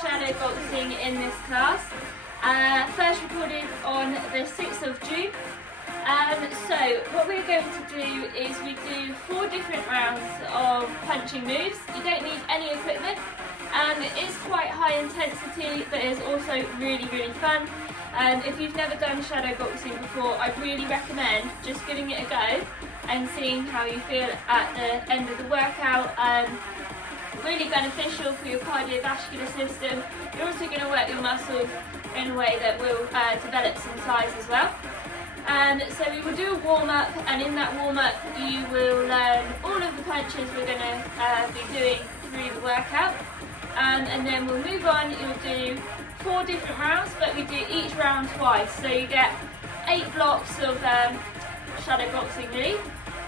shadow boxing in this class. First recorded on the 6th of June. So what we're going to do is we do 4 different rounds of punching moves. You don't need any equipment, and it is quite high intensity, but it's also really, really fun. If you've never done shadow boxing before, I'd really recommend just giving it a go and seeing how you feel at the end of the workout. Really beneficial for your cardiovascular system. You're also going to work your muscles in a way that will develop some size as well. So we will do a warm-up, and in that warm-up you will learn all of the punches we're going to be doing through the workout. And then we'll move on. You'll do 4 different rounds, but we do each round twice. So you get 8 blocks of shadow boxing really.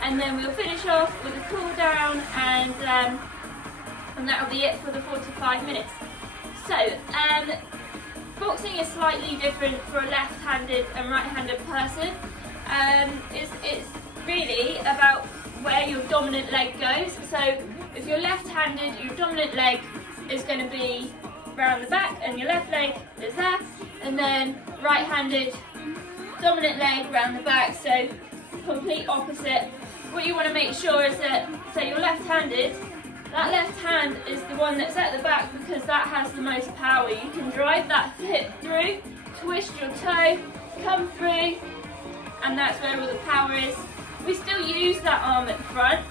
And then we'll finish off with a cool down, and that'll be it for the 45 minutes. So, boxing is slightly different for a left-handed and right-handed person. It's really about where your dominant leg goes. So if you're left-handed, your dominant leg is going to be around the back and your left leg is there. And then right-handed, dominant leg around the back, so complete opposite. What you want to make sure is that, so you're left-handed, that left hand is the one that's at the back because that has the most power. You can drive that hip through, twist your toe, come through, and that's where all the power is. We still use that arm at the front,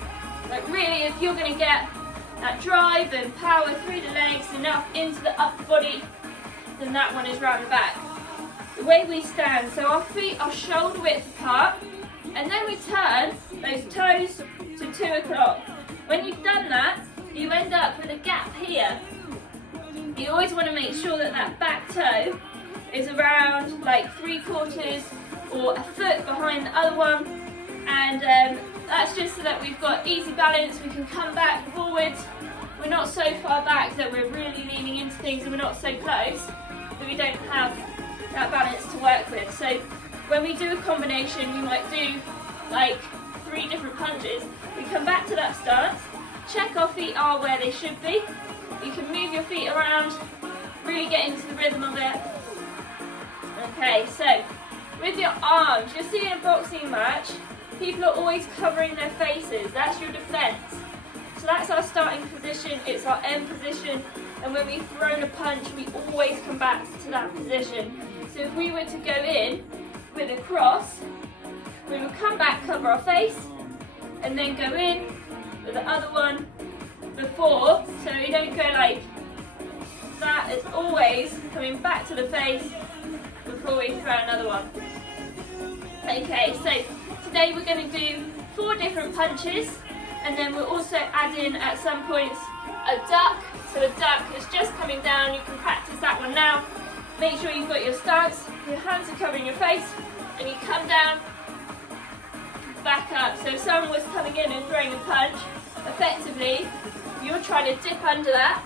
but really if you're going to get that drive and power through the legs and up into the upper body, then that one is round the back. The way we stand, so our feet are shoulder width apart, and then we turn those toes to 2 o'clock. When you've done that, you end up with a gap here. You always want to make sure that that back toe is around like 3/4 or a foot behind the other one, and that's just so that we've got easy balance. We can come back forwards. We're not so far back that we're really leaning into things, and we're not so close that we don't have that balance to work with. So when we do a combination, we might do like 3 different punches. We come back to that stance, check our feet are where they should be. You can move your feet around, really get into the rhythm of it. Okay, so with your arms, you'll see in a boxing match, people are always covering their faces. That's your defense. So that's our starting position, it's our end position, and when we've thrown a punch, we always come back to that position. So if we were to go in with a cross, we would come back, cover our face, and then go in with the other one before, so we don't go like that. It's always coming back to the face before we throw another one. Okay, so today we're going to do 4 different punches, and then we'll also add in at some points a duck. So a duck is just coming down. You can practice that one now. Make sure you've got your stance, your hands are covering your face, and you come down, back up. So if someone was coming in and throwing a punch, effectively you're trying to dip under that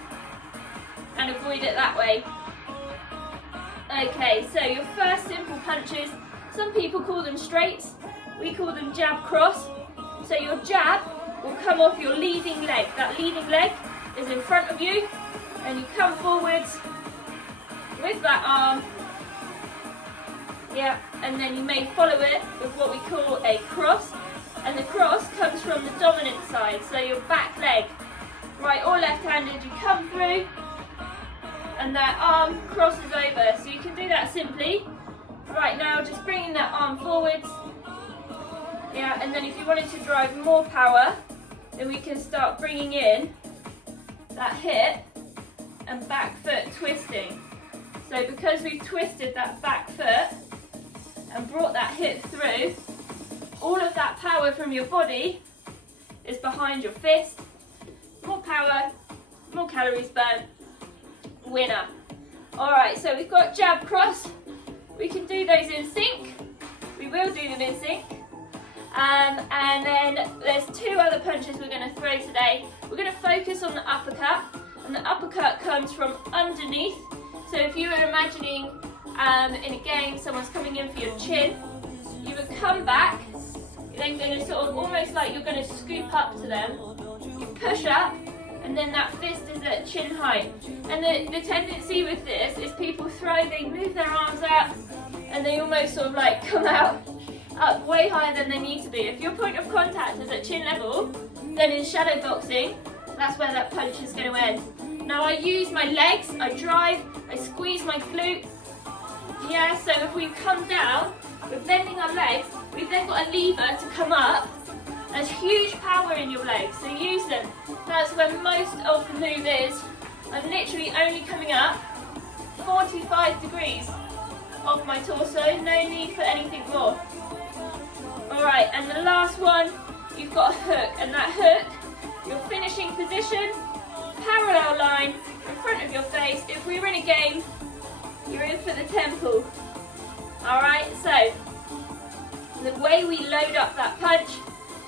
and avoid it that way. Okay, so your first simple punches, some people call them straights, we call them jab cross. So your jab will come off your leading leg. That leading leg is in front of you, and you come forwards with that arm. Yeah, and then you may follow it with what we call a cross, and the cross comes from the dominant side, so your back leg, right or left-handed, you come through and that arm crosses over. So you can do that simply right now, just bringing that arm forwards. Yeah, and then if you wanted to drive more power, then we can start bringing in that hip and back foot twisting. So because we've twisted that back foot and brought that hip through, all of that power from your body is behind your fist. More power, more calories burnt, winner. Alright, so we've got jab cross. We can do those in sync. We will do them in sync. And then there's 2 other punches we're going to throw today. We're going to focus on the uppercut, and the uppercut comes from underneath. So if you were imagining in a game someone's coming in for your chin, you would come back, you're then going to sort of almost like you're going to scoop up to them. You push up, and and then that fist is at chin height. And the tendency with this is people they move their arms out, and they almost sort of like come out up way higher than they need to be. If your point of contact is at chin level, then in shadow boxing, that's where that punch is going to end. Now I use my legs, I drive, I squeeze my glute. Yeah, so if we come down, we're bending our legs, we've then got a lever to come up. There's huge power in your legs, so use them. That's where most of the move is. I'm literally only coming up 45 degrees of my torso, no need for anything more. Alright, and the last one, you've got a hook, and that hook, your finishing position, parallel line in front of your face. If we were in a game, you're in for the temple. Alright, so the way we load up that punch,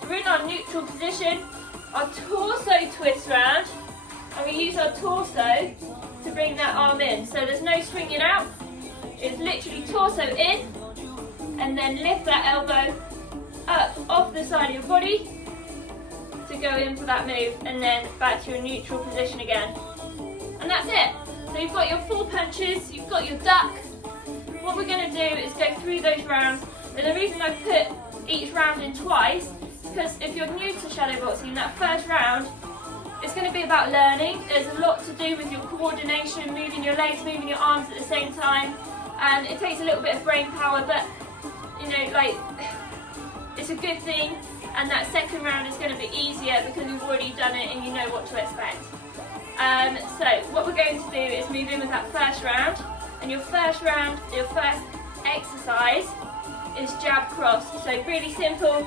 we're in our neutral position, our torso twists round, and we use our torso to bring that arm in. So there's no swinging out, it's literally torso in, and then lift that elbow up off the side of your body to go in for that move, and then back to your neutral position again. And that's it. So you've got your 4 punches, you've got your duck. What we're going to do is go through those rounds. And the reason I've put each round in twice is because if you're new to shadow boxing, that first round, it's going to be about learning. There's a lot to do with your coordination, moving your legs, moving your arms at the same time. And it takes a little bit of brain power, but you know, like, it's a good thing. And that second round is going to be easier because you've already done it and you know what to expect. So what we're going to do is move in with that first round, and your first round, your first exercise is jab cross. So really simple,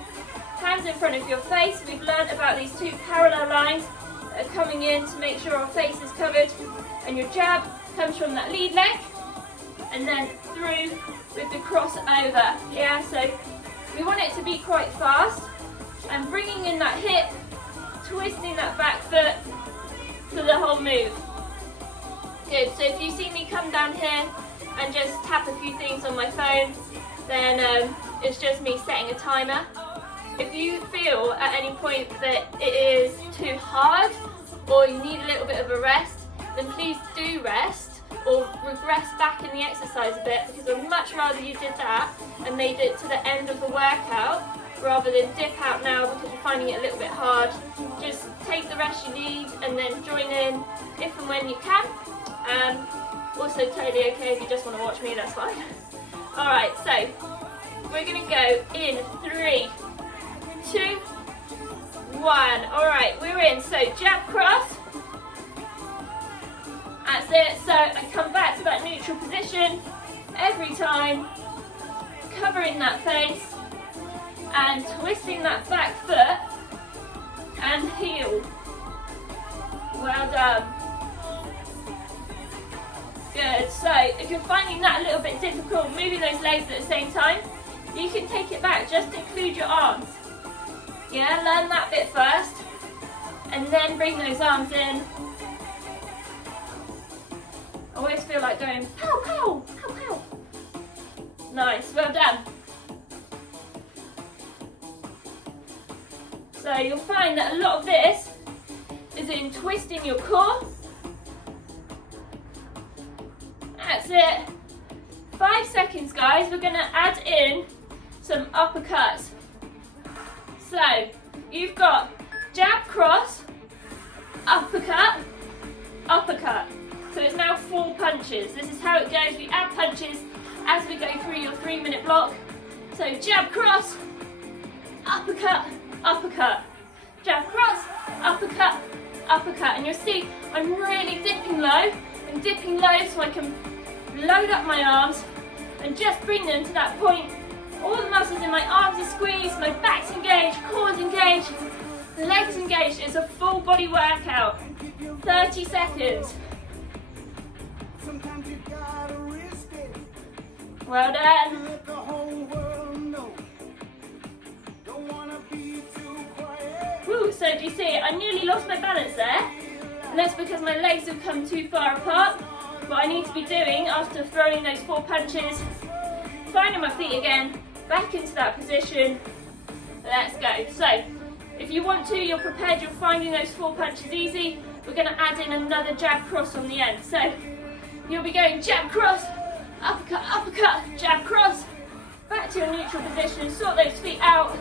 hands in front of your face. We've learned about these 2 parallel lines that are coming in to make sure our face is covered, and your jab comes from that lead leg and then through with the cross over. Yeah, so we want it to be quite fast, and bringing in that hip, twisting that back foot for the whole move. Good, so if you see me come down here and just tap a few things on my phone, then it's just me setting a timer. If you feel at any point that it is too hard or you need a little bit of a rest, then please do rest or regress back in the exercise a bit, because I'd much rather you did that and made it to the end of the workout rather than dip out now because you're finding it a little bit hard. Just take the rest you need and then join in if and when you can. Also totally okay if you just want to watch me, that's fine. Alright, so we're going to go in 3, 2, 1. Alright, we're in. So jab cross. That's it. So I come back to that neutral position every time, covering that face and twisting that back foot and heel. Well done. Good. So if you're finding that a little bit difficult, moving those legs at the same time, you can take it back. Just include your arms. Yeah, learn that bit first and then bring those arms in. I always feel like going pow, pow, pow, pow. Nice, well done. So you'll find that a lot of this is in twisting your core. That's it. 5 seconds, guys. We're going to add in some uppercuts. So you've got jab, cross, uppercut, uppercut. So it's now 4 punches. This is how it goes. We add punches as we go through your 3-minute block. So jab, cross, uppercut, uppercut. Jab, cross, uppercut, uppercut. And you'll see I'm really dipping low. I'm dipping low so I can load up my arms and just bring them to that point. All the muscles in my arms are squeezed, my back's engaged, core's engaged, legs engaged. It's a full body workout. 30 seconds. Well done. Woo, so do you see it? I nearly lost my balance there. And that's because my legs have come too far apart. What I need to be doing after throwing those 4 punches, finding my feet again, back into that position. Let's go. So if you want to, you're prepared, you're finding those 4 punches easy, we're going to add in another jab cross on the end. So you'll be going jab cross, uppercut, uppercut, jab cross, back to your neutral position, sort those feet out.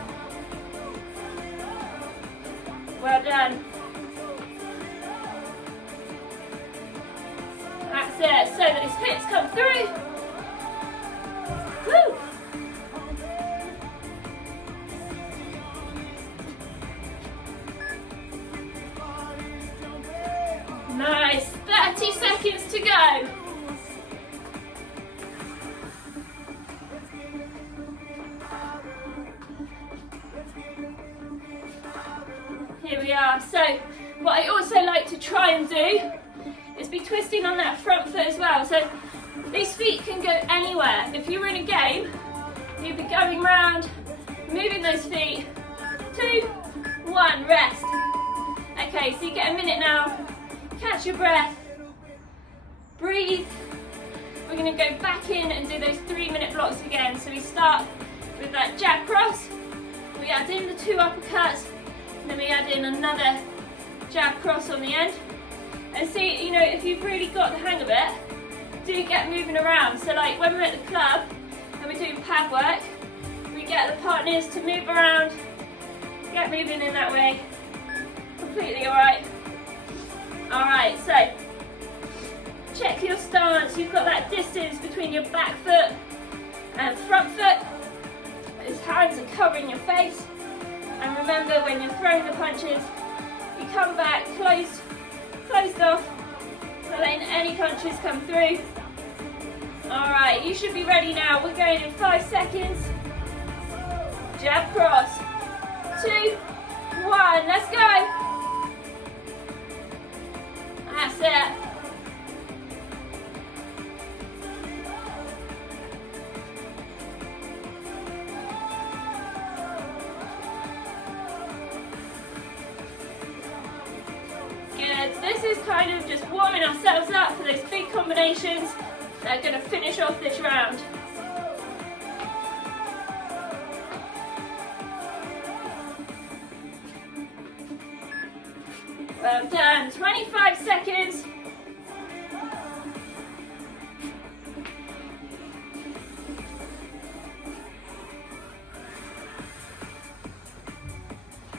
Well done. That's it, so that his hips come through. Woo! Nice, 30 seconds to go. Here we are. So what I also like to try and do is be twisting on that front foot as well. So these feet can go anywhere. If you were in a game, you'd be going round, moving those feet. 2, 1, rest. Okay, so you get a minute now. Catch your breath. Breathe. We're going to go back in and do those 3-minute blocks again. So we start with that jab cross. We add in the 2 uppercuts. Then we add in another jab cross on the end. And see, you know, if you've really got the hang of it, do get moving around. So like when we're at the club and we're doing pad work, we get the partners to move around, get moving in that way. Completely alright. Alright, so check your stance. You've got that distance between your back foot and front foot. His hands are covering your face. And remember, when you're throwing the punches, you come back closed off, not letting any punches come through. Alright, you should be ready now. We're going in 5 seconds. Jab cross. 2, 1, let's go. That's it. Good. This is kind of just warming ourselves up for those big combinations that are going to finish off this round. Well done. 25 seconds.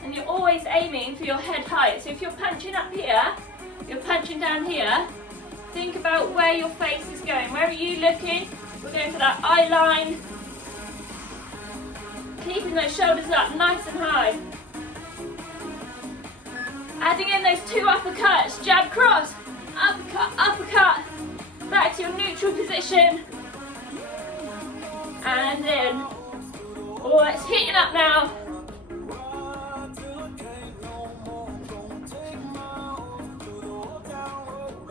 And you're always aiming for your head height. So if you're punching up here, you're punching down here, think about where your face is going. Where are you looking? We're going for that eye line. Keeping those shoulders up nice and high. Adding in those 2 uppercuts, jab cross, uppercut, uppercut, back to your neutral position, and in. Oh, it's heating up now.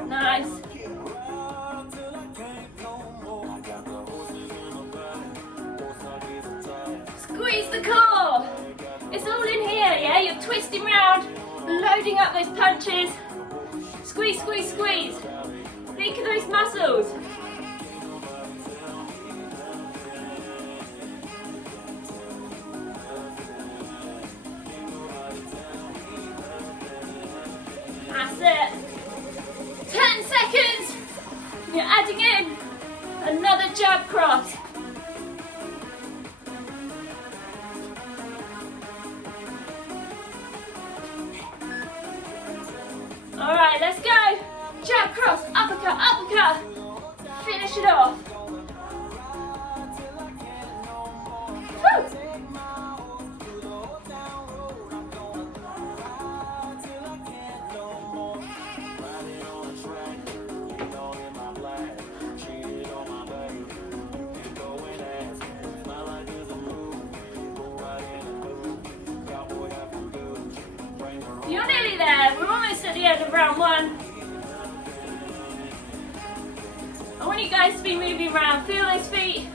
Nice. Squeeze the core. It's all in here, yeah? You're twisting round, loading up those punches. Squeeze, squeeze, squeeze. Think of those muscles. That's it. 10 seconds. You're adding in another jab cross. All right, let's go. Jab cross, uppercut, uppercut. Finish it off. Woo. You're nearly there. We're almost at the end of round 1. I want you guys to be moving around. Feel those feet.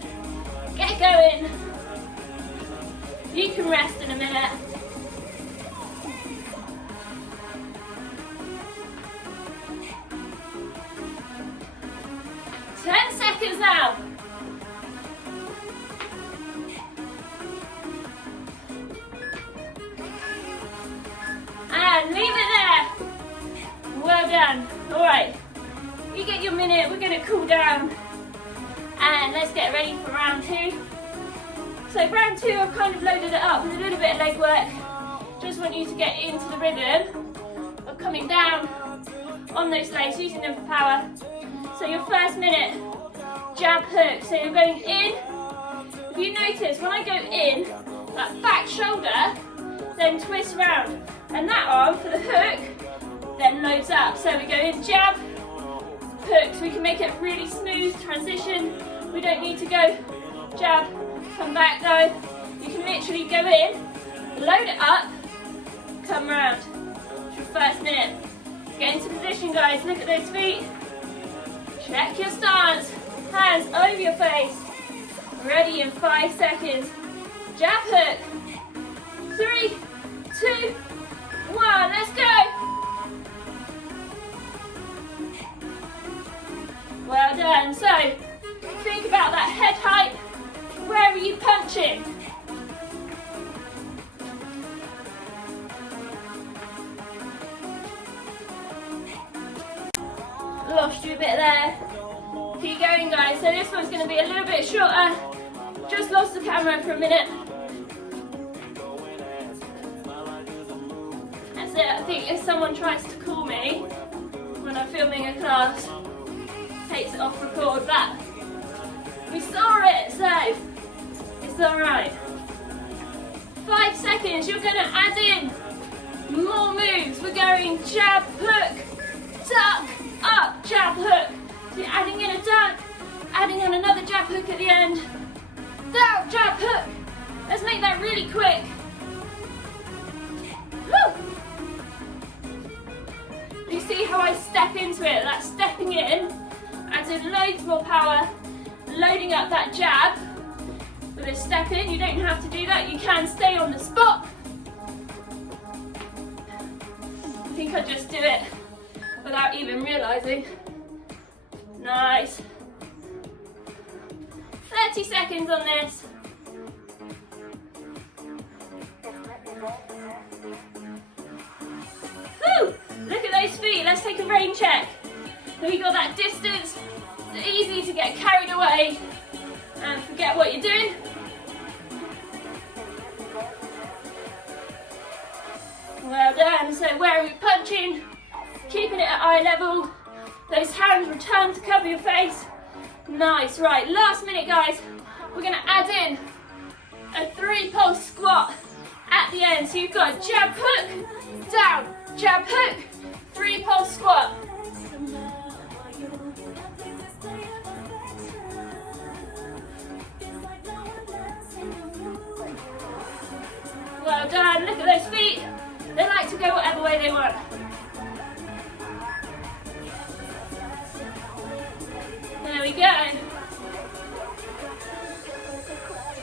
Get going. You can rest in a minute. Ten seconds now. And leave it there. Well minute, we're going to cool down. And let's get ready for round 2. So round 2, I've kind of loaded it up with a little bit of leg work. Just want you to get into the rhythm of coming down on those legs, using them for power. So your first minute, jab hook. So you're going in. If you notice, when I go in, that back shoulder then twists round. And that arm for the hook then loads up. So we go in, jab, hook. So we can make it a really smooth transition. We don't need to go jab, come back though. You can literally go in, load it up, come round. It's your first minute. Get into position, guys. Look at those feet. Check your stance. Hands over your face. Ready in 5 seconds. Jab hook. 3, 2, 1. Let's go. Well done. So, think about that head height. Where are you punching? Lost you a bit there. Keep going, guys. So this one's going to be a little bit shorter. Just lost the camera for a minute. That's it. I think if someone tries to call me when I'm filming a class, takes it off record, but we saw it, so it's alright. 5 seconds, you're going to add in more moves. We're going jab, hook, tuck, up, jab, hook. So you're adding in a tuck, adding in another jab hook at the end. Down, jab, hook. Let's make that really quick. Woo! You see how I step into it? That stepping in adds in loads more power, loading up that jab. With a step in, you don't have to do that. You can stay on the spot. I think I just do it without even realising. Nice. 30 seconds on this. Woo! Look at those feet. Let's take a rain check. So we got that distance. It's easy to get carried away and forget what you're doing. Well done. So where are we punching? Keeping it at eye level. Those hands return to cover your face. Nice. Right, last minute, guys. We're going to add in a 3-pulse squat at the end. So you've got jab, hook, down, jab, hook, 3-pulse squat. Well done. Look at those feet. They like to go whatever way they want. There we go.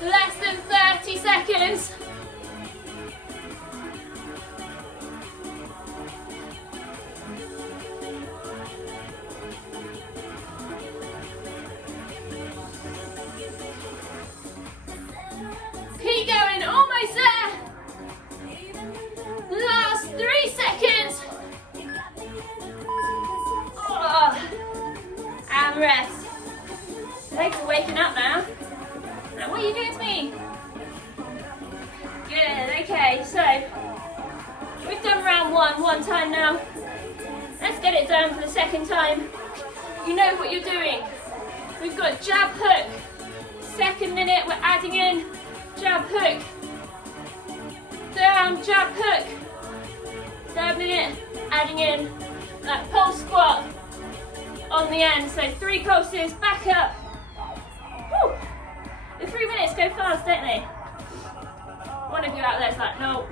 Less than 30 seconds. Keep going, almost there. Last 3 seconds. Oh. And rest. Legs are waking up now. Now what are you doing to me? Good, okay, so we've done round 1 time now. Let's get it done for the second time. You know what you're doing. We've got jab, hook. Second minute, we're adding in jab, hook. Down, jab, hook. Third minute, adding in that pulse squat on the end. So 3 pulses, back up. Woo. The 3 minutes go fast, don't they? One of you out there is like, no.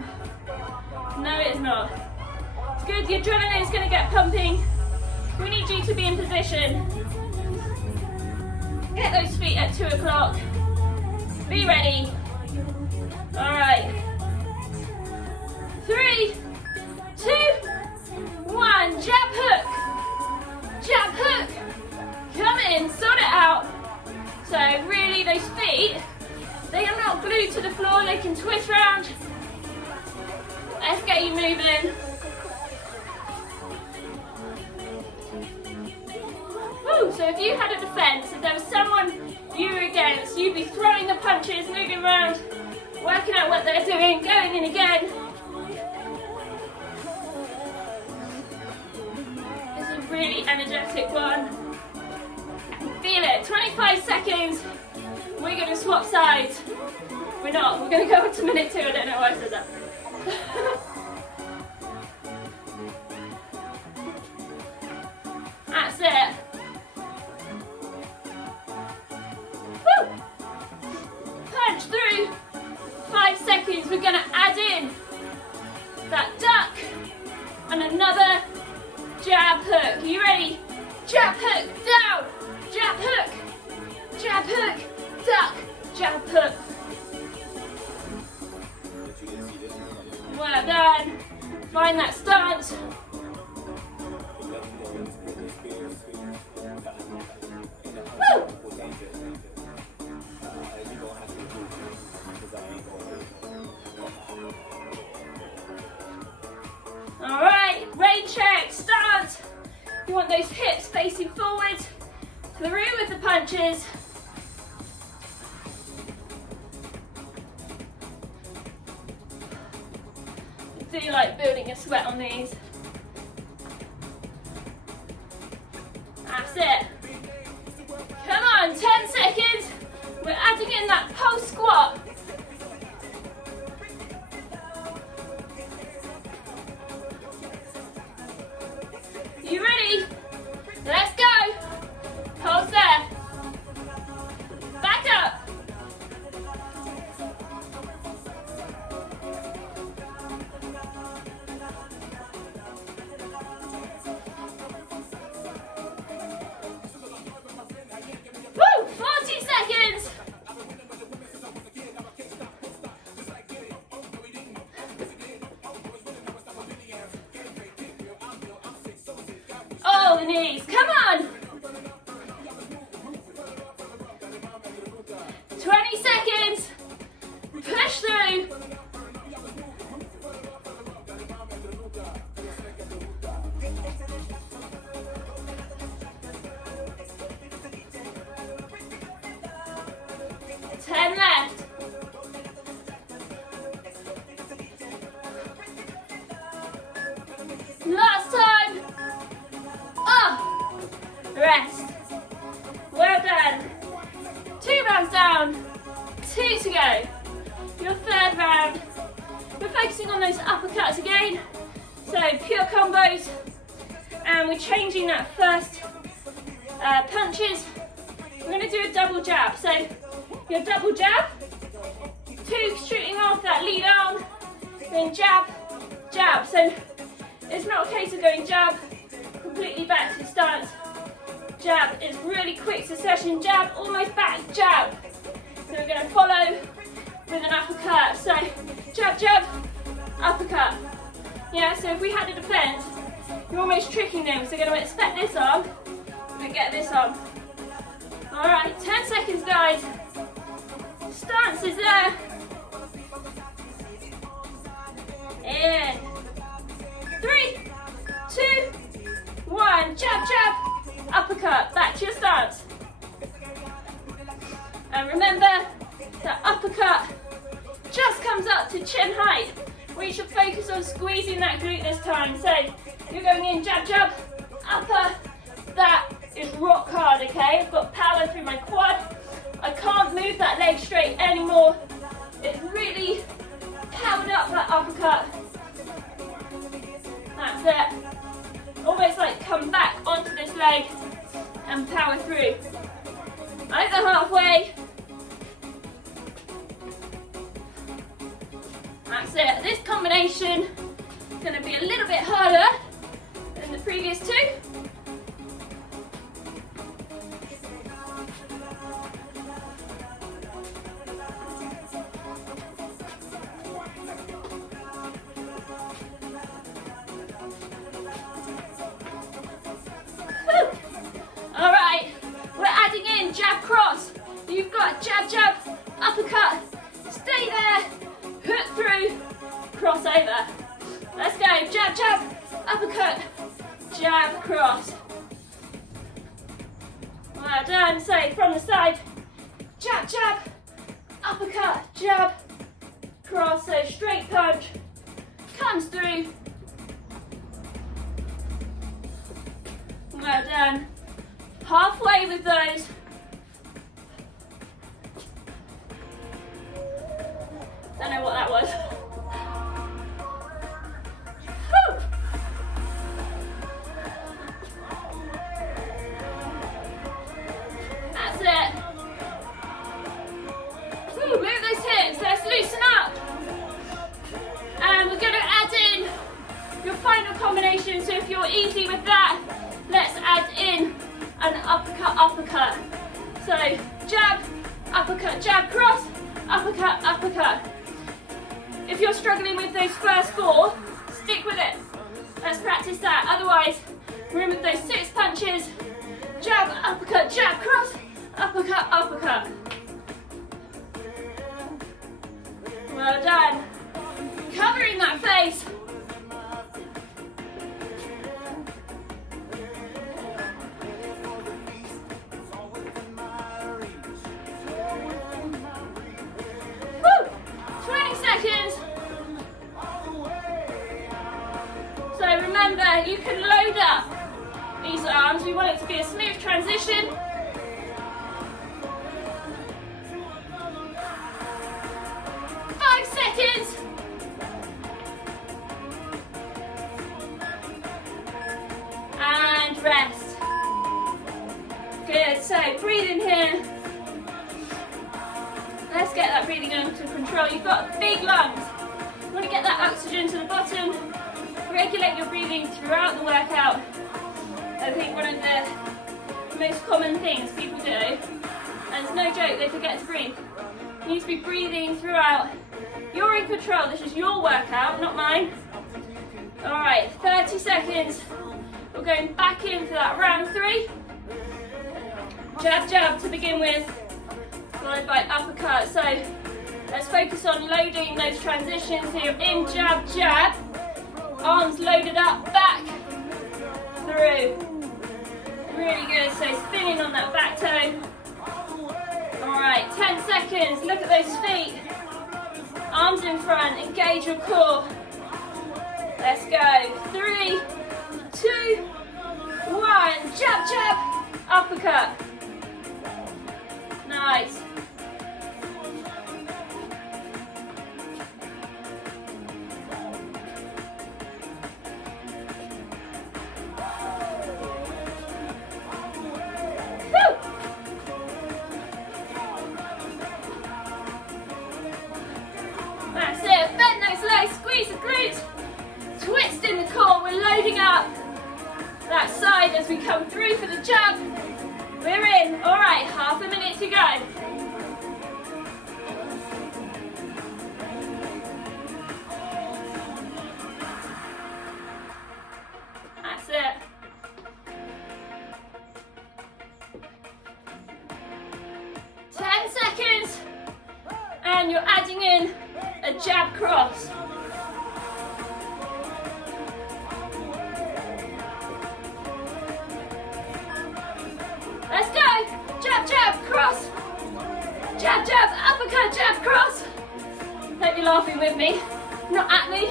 No, it's not. It's good, the adrenaline is going to get pumping. We need you to be in position. Get those feet at 2 o'clock. Be ready. All right. 3, 2, 1. Jab, hook. Jab, hook. Come in, sort it out. So really those feet, they are not glued to the floor, they can twist round. Let's get you moving. Woo. So if you had a defence, if there was someone you were against, you'd be throwing the punches, moving around, working out what they're doing, going in again. This is a really energetic one. Feel it. 25 seconds. We're going to swap sides. We're not. We're going to go on to minute 2. I don't know why I said that. That's it. Woo! Punch through. 5 seconds. We're going to add in that duck and another jab hook. Are you ready? Jab hook, down. Jab hook. Jab hook. Duck. Jab hook. Well done. Find that stance. Woo! All right, rain check, stance. You want those hips facing forward, through with the punches. I do like building a sweat on these. That's it. Come on, 10 seconds. We're adding in that post squat. You ready? Let's go. Pulse there. Back up. Woo! 40 seconds. Oh, the knees. Come on. 20 seconds. Push through. Ten left. Last time. Oh, rest. Well done. 2 rounds down. 2 to go. Your third round. We're focusing on those uppercuts again. So pure combos. And we're changing that first punches. We're going to do a double jab. So your double jab. 2 shooting off that lead arm. Then jab, jab. So it's not a case of going jab, completely back to stance. Jab is really quick succession. Jab, almost back, jab. So we're going to follow with an uppercut. So jab, jab, uppercut. Yeah, so if we had a defense, you're almost tricking them. So you're going to expect this arm and get this arm. All right, 10 seconds, guys. Stance is there. In 3, 2, 1. Jab, jab, uppercut. Back to your stance. And remember, that uppercut just comes up to chin height. We should focus on squeezing that glute this time. So you're going in, jab, jab, upper. That is rock hard, okay? I've got power through my quad. I can't move that leg straight anymore. It's really powered up, that uppercut. That's it. Almost like come back onto this leg and power through. Over halfway. That's it. This combination is going to be a little bit harder than the previous 2. All right, we're adding in jab cross. You've got jab, jab, uppercut. Stay there, hook through, cross over. Let's go, jab, jab, uppercut, jab, cross. Well done. So from the side, jab, jab, uppercut, jab, cross, so straight punch, comes through. Well done. Halfway with those. Don't know what that was. Whew. That's it. Whew, move those hips. Let's loosen up. And we're going to add in your final combination. So if you're easy with that, let's add in an uppercut, uppercut. So jab, uppercut, jab, cross, uppercut, uppercut. If you're struggling with those first four, stick with it. Let's practice that. Otherwise, remember those 6 punches. Jab, uppercut, jab, cross, uppercut, uppercut. Well done. Covering that face. Woo! 20 seconds. So remember, you can load up these arms. We want it to be a smooth transition. Seconds. And rest. Good, so breathe in here. Let's get that breathing under control. You've got big lungs. You want to get that oxygen to the bottom. Regulate your breathing throughout the workout. I think one of the most common things people do, and it's no joke, they forget to breathe. You need to be breathing throughout. You're in control. This is your workout, not mine. All right, 30 seconds. We're going back in for that round 3. Jab, jab to begin with, followed by uppercut. So let's focus on loading those transitions. So you're in jab, jab. Arms loaded up, back, through. Really good. So spinning on that back toe. All right, 10 seconds. Look at those feet. Arms in front, engage your core. Let's go. 3, 2, 1. Jab, jab, uppercut. Nice. That's it, bend those legs, squeeze the glutes, twist in the core, we're loading up that side as we come through for the jab. We're in, all right, half a minute to go. That's it. Seconds, and you're adding in a jab cross. Let's go. Jab, jab, cross. Jab, jab, uppercut, jab, cross. Hope you're laughing with me, not at me.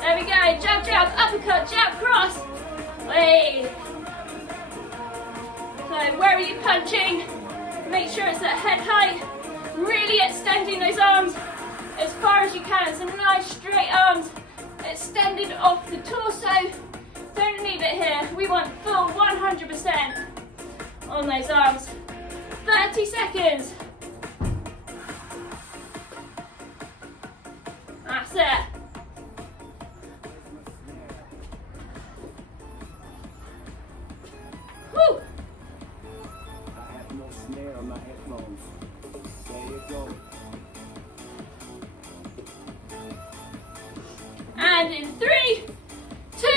There we go. Jab, jab, uppercut, jab, cross. Wait. So where are you punching? Make sure it's at head height. Really extending those arms as far as you can. Some nice straight arms extended off the torso. Don't leave it here. We want full 100% on those arms. 30 seconds. That's it. Woo. And in 3, 2,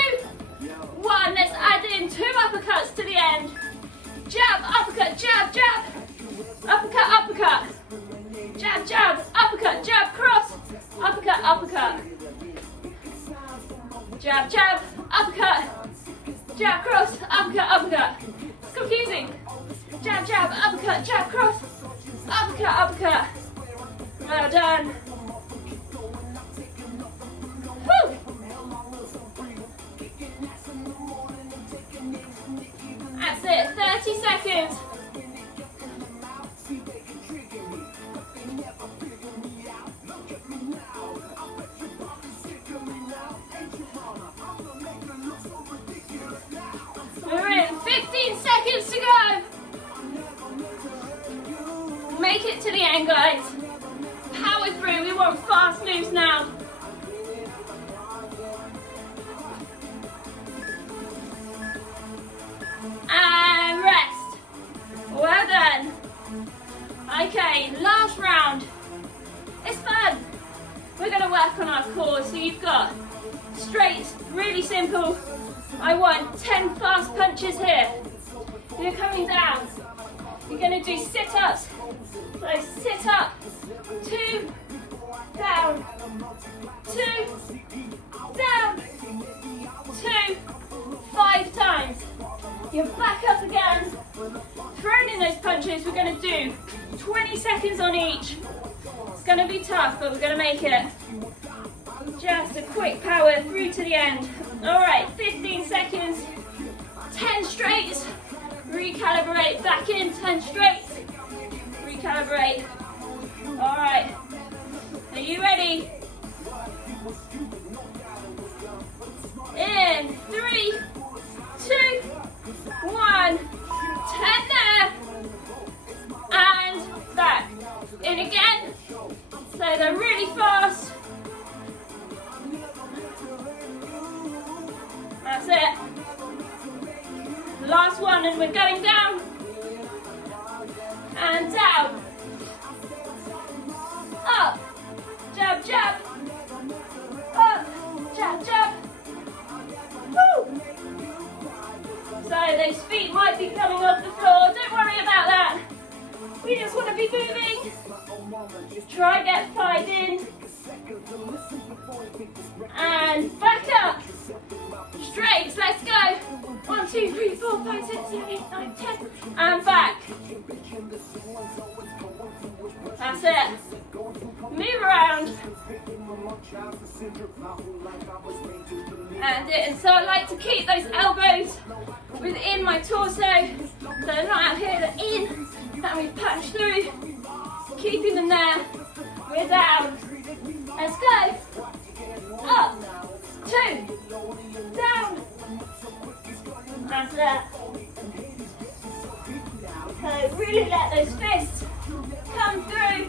1, let's add in 2 uppercuts to the end. Jab, uppercut, jab, jab. Uppercut, uppercut. Jab, jab, uppercut, jab, cross. Uppercut, uppercut. Jab, jab, uppercut. Jab, cross, uppercut, uppercut. It's confusing. Jab, jab, uppercut, jab, cross. Uppercut, uppercut. Well done. Woo. That's it, 30 seconds. We're in, 15 seconds to go. Make it to the end, guys. Power through, we want fast moves now. And rest. Well done. Okay, last round. It's fun. We're going to work on our core. So you've got straight, really simple. I want 10 fast punches here. You're coming down. You're going to do sit-ups. So sit up, 2, down, 2, down, 2, 5 times. You're back up again. Throwing in those punches, we're going to do 20 seconds on each. It's going to be tough, but we're going to make it. Just a quick power through to the end. All right, 15 seconds, 10 straights. Recalibrate, back in, 10 straights. Recalibrate. All right, are you ready? In 3, 2, 1, 10 there, and back. In again, so they're really fast. That's it. Last one, and we're going down, and down, up, jab, jab, up, jab, jab. Woo! So those feet might be coming off the floor, don't worry about that. We just want to be moving. Try get 5 in. And back up. Straights, let's go. 1, 2, 3, 4, 5, 6, 7, 8, 9, 10. And back. That's it. Move around. And so I like to keep those elbows within my torso. So they're not out here, they're in. And we punch through. Keeping them there. We're down. Let's go. Up. 2. Down. That's it. So really let those fists come through.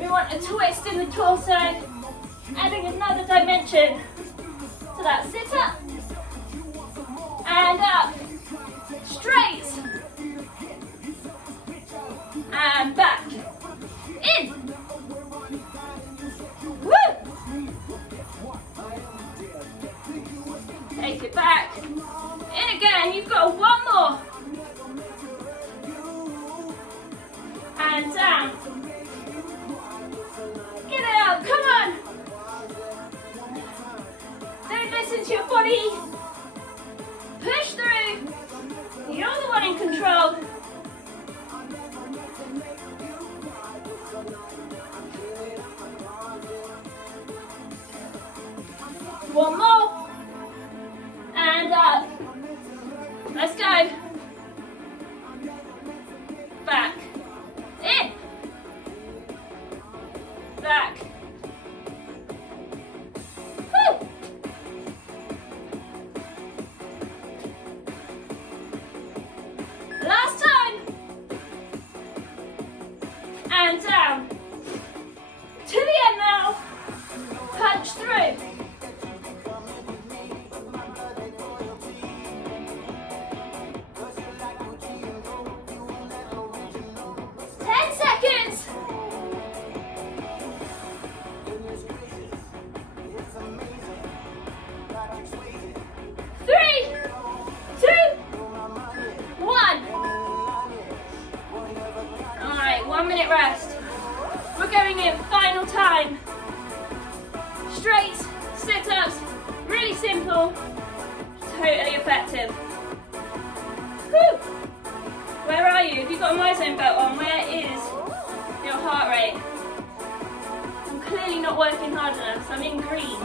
We want a twist in the torso, adding another dimension to that sit up and up, straight and back, in, woo, take it back, in again, you've got one more, and down. Get it out, come on! Don't listen to your body. Push through. You're the one in control. One more. And up. Let's go. Back. In. Back. Woo. Last time. And down. To the end now. Punch through. Rest. We're going in, final time. Straight sit-ups, really simple, totally effective. Woo. Where are you? got my zone belt on, where is your heart rate? I'm clearly not working hard enough, so I'm in green.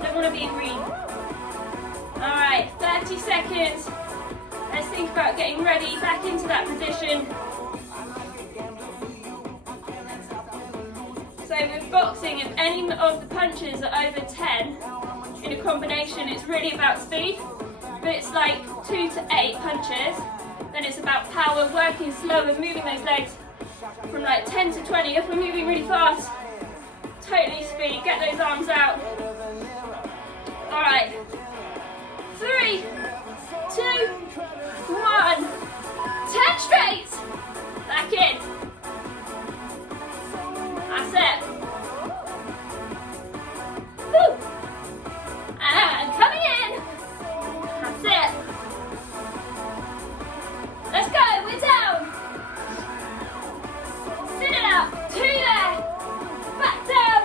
Don't want to be in green. Alright, 30 seconds. Let's think about getting ready back into that position. So with boxing, if any of the punches are over 10 in a combination, it's really about speed. If it's like 2 to 8 punches, then it's about power, working slow and moving those legs from like 10 to 20. If we're moving really fast, totally speed, get those arms out. Alright, 3, 2, 1, 10 straight, back in. That's it. Woo. And coming in. That's it. Let's go, we're down. Sit it up, 2 there. Back down.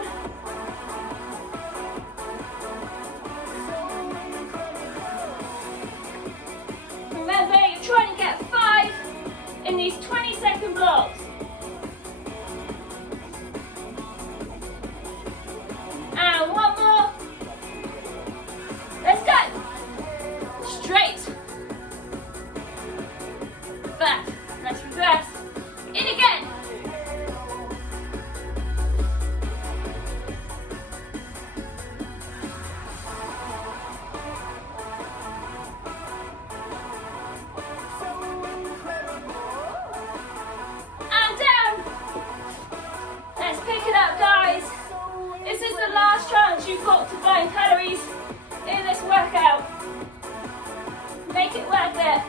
Remember, you're trying to get 5 in these 20-second blocks. And one more. Let's go. Straight. Back. Let's reverse. In again. And down. Let's pick it up, guys. This is the last chance you've got to burn calories in this workout. Make it worth it.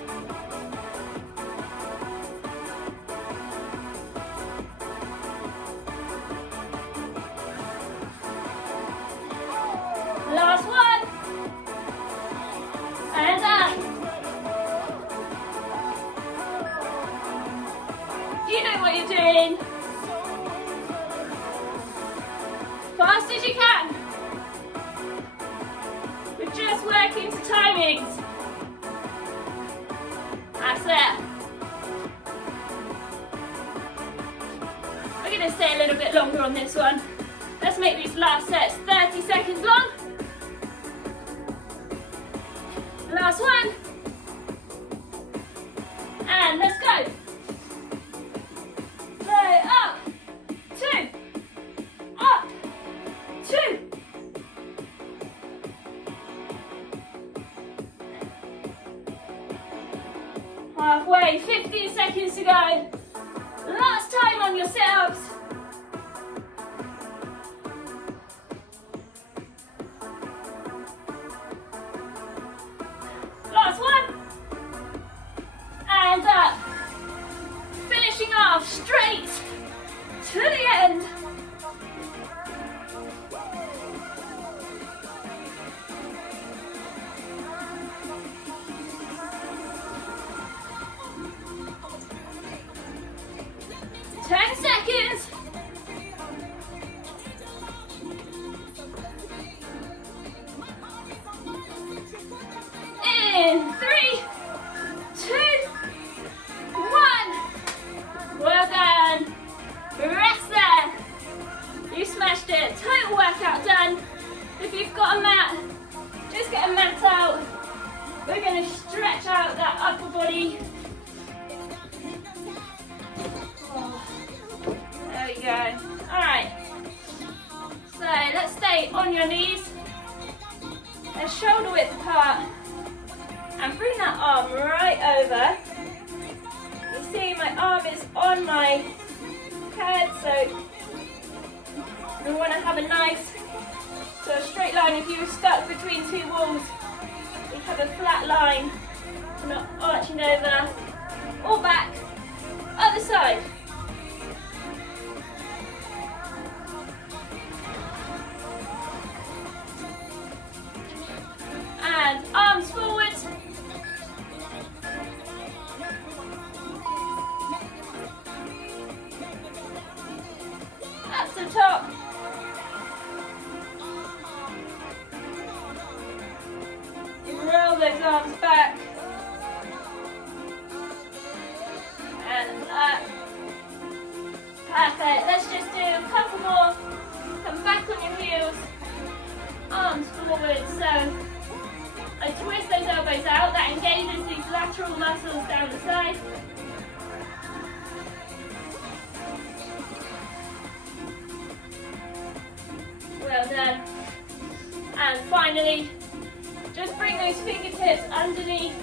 Last one. And down. You know what you're doing. Fast as you can. We're just working to timings. That's it. We're going to stay a little bit longer on this one. Let's make these last sets 30 seconds long. Last one. And let's go. So up, 2, up, 2. Halfway, 15 seconds to go. Last time on your sit-ups. Last one. And up. Finishing off straight to the end. In 3, 2, 1. Well done. Rest there. You smashed it. Total workout done. If you've got a mat, just get a mat out. We're going to stretch out that upper body. There we go. Alright. So let's stay on your knees. They're shoulder width apart. And bring that arm right over. You see my arm is on my head, so we want to have a nice sort of straight line. If you were stuck between two walls, you have a flat line. We're not arching over or back. Other side. And arms forwards. Up to the top. Roll those arms back. And let's just do a couple more. Come back on your heels, arms forward. So I twist those elbows out, that engages these lateral muscles down the side. Well done. And finally, just bring those fingertips underneath.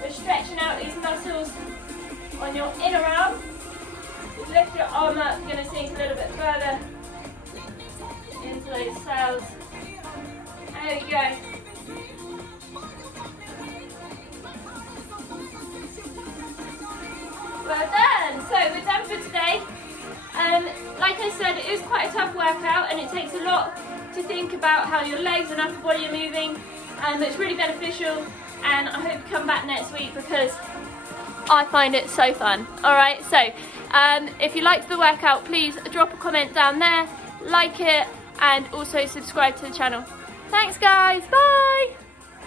We're stretching out these muscles on your inner arm. Just lift your arm up, you're going to sink a little bit further into those cells. There we go. Well done. So we're done for today. Like I said, it is quite a tough workout and it takes a lot to think about how your legs and upper body are moving. It's really beneficial, and I hope you come back next week because I find it so fun. Alright, so if you liked the workout, please drop a comment down there, like it, and also subscribe to the channel. Thanks guys, bye!